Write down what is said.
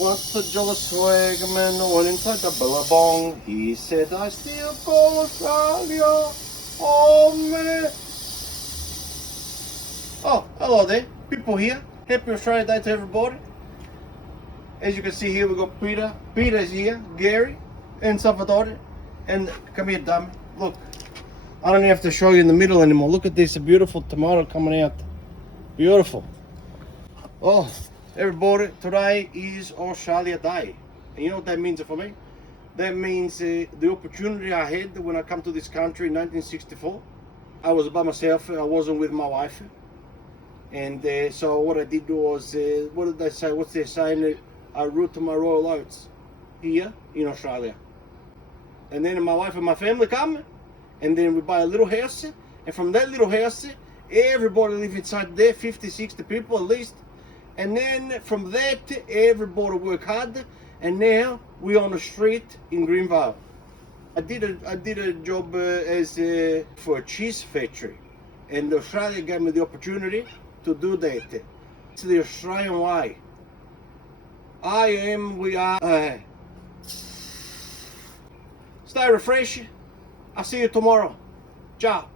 Once the jolly swagman went inside the billabong, he said, I still go Australia. Oh, man. Oh, hello there. People here. Happy Australia Day to everybody. As you can see here, we've got Peter. Peter's here, Gary, and Salvatore. And come here, dummy. Look, I don't have to show you in the middle anymore. Look at this beautiful tomato coming out. Beautiful. Oh, everybody, today is Australia Day. And you know what that means for me? That means the opportunity I had when I come to this country in 1964. I was by myself. I wasn't with my wife. And so what I did was, what did they say? What's they saying? I root to my royal oats here in Australia. And then my wife and my family come, and then we buy a little house. And from that little house, everybody live inside there, 50, 60 people at least. And then from that, everybody work hard. And now we're on the street in Greenvale. I did a job for a cheese factory. And Australia gave me the opportunity to do that. It's the Australian way. We are. Stay refreshed. I'll see you tomorrow. Ciao.